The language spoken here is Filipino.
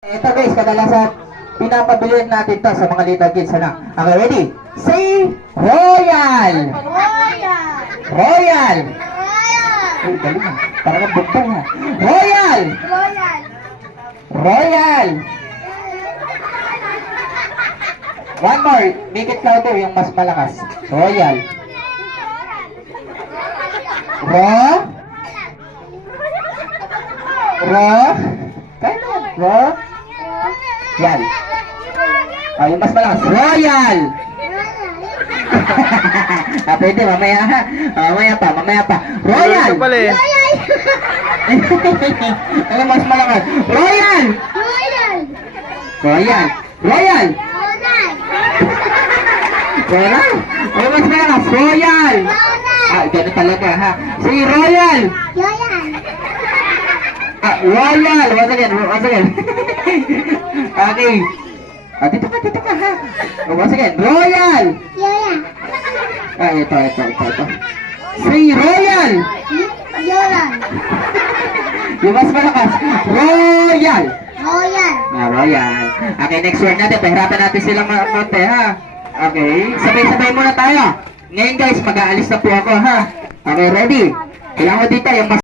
Ito guys, kadalasan pinapabilihan natin to sa mga little kids. Okay, ready? Say Royal! Royal! Royal! Royal! Uy, galing ha. Parang buktong ha. Royal! Royal! Royal! One more. Make it louder, yung mas malakas. Royal. Ro? Ro? Kaya na. Ro? Yan. Yung mas malakas. Royal! Pwede, mamaya ha. Mamaya pa. Royal! Royal! Ano mas malakas? Royal! Royal! Royal! Royal! Royal! Ano mas malakas? Royal! Ganun talaga ha. Si Royal! Royal! Royal! Once again. Okay. Dito ka ha. Once again. Royal! Royal! Ito. Si Royal! Royal! Yung mas malakas. Royal! Royal! Royal. Okay, next word natin. Pahirapan natin silang konti ha. Okay. Sabay-sabay muna tayo. Ngayon guys, mag-aalis na po ako ha. Okay, ready? Kailangan ko dito yung mas